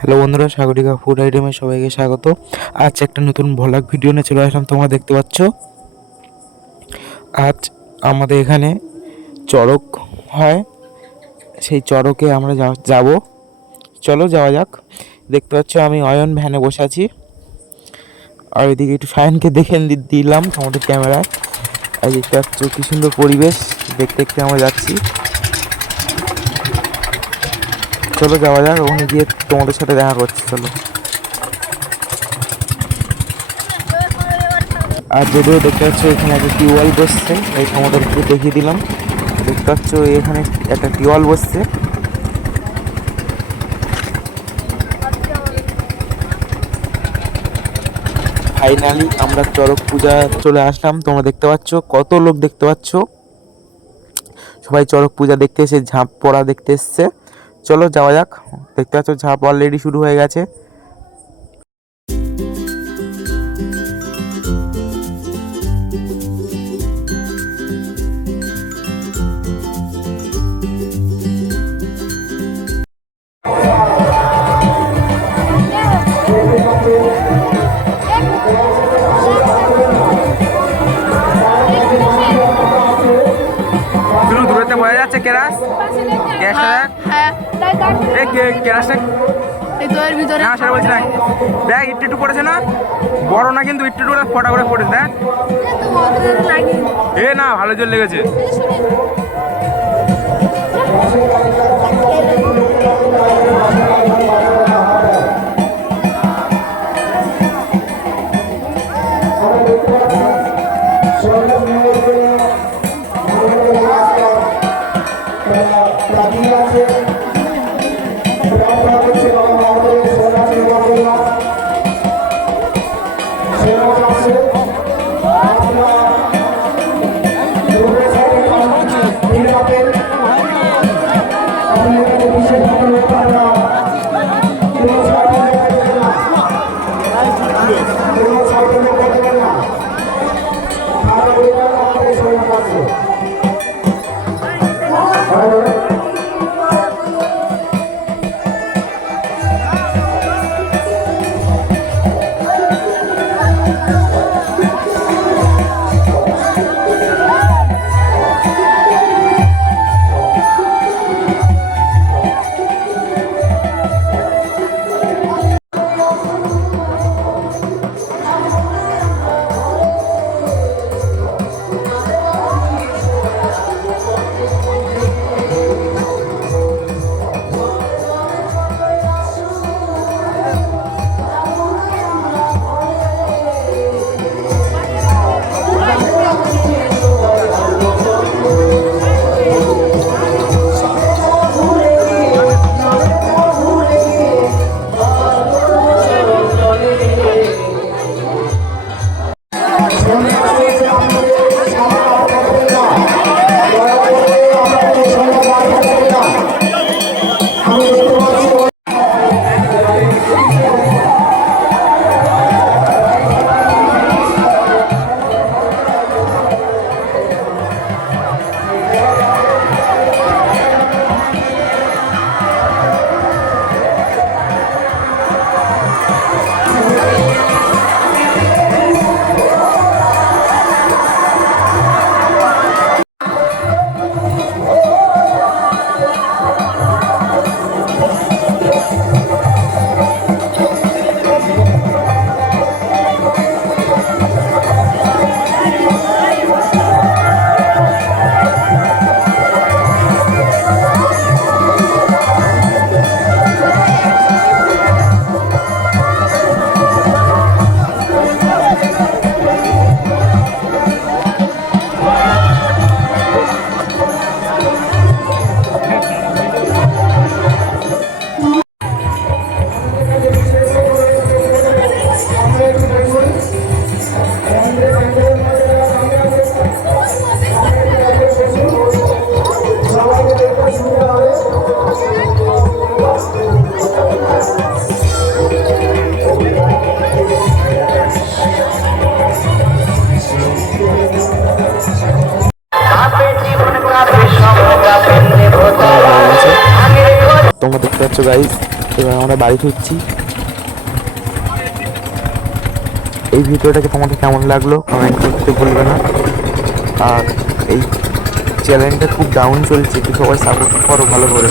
Hello বন্ধুরা, Sagarika food আইটেমে সবাইকে স্বাগত। আজ একটা নতুন ভ্লগ ভিডিও নিয়ে চলে আসলাম। তোমরা দেখতে পাচ্ছ আজ আমাদের এখানে চড়ক হয়, সেই চড়কে আমরা যাব। চলো যাওয়া যাক। দেখতে পাচ্ছ আমি অয়ন ভ্যানে বসে আছি, আর এদিকে একটু সায়নকে দেখে দিলাম আমাদের ক্যামেরায়। আর দেখতে পাচ্ছ কি সুন্দর পরিবেশ, দেখতে দেখতে আমরা যাচ্ছি। চলো যাওয়া যাক, ওখানে গিয়ে তোমাদের সাথে দেখা করছি। চলো। আর যদিও দেখতে পাচ্ছ এখানে একটা টিউবওয়েল বসছে, এই তোমাদেরকে দেখিয়ে দিলাম। দেখতে পাচ্ছ এখানে একটা টিউবওয়েল বসছে। ফাইনালি আমরা চড়ক পূজা চলে আসলাম। তোমরা দেখতে পাচ্ছ কত লোক দেখতে পাচ্ছ, সবাই চড়ক পূজা দেখতে এসে ঝাঁপ পড়া দেখতে এসছে। চলো যাওয়া যাক। দেখতে পাচ্ছ ঝাঁপ অলরেডি শুরু হয়ে গেছে। দূরতে বোঝা যাচ্ছে কেরাস গ্যাসটা কেরাসটা ভিতরে না, সেটা বলছি না। দেখ একটু একটু পড়েছে না, বড় না কিন্তু একটু একটু ফটা করে পড়েছে। দেখ এ না, ভালো জল লেগেছে। তোমরা দেখতে পাচ্ছ গাইস, এবার আমরা বাড়ি ফিরছি। এই ভিডিওটাকে তোমাদের কেমন লাগলো কমেন্ট করতে ভুলবে না। আর এই চ্যানেলটা খুব ডাউন চলছে, একটু সবাই সাপোর্ট করো ভালো করে।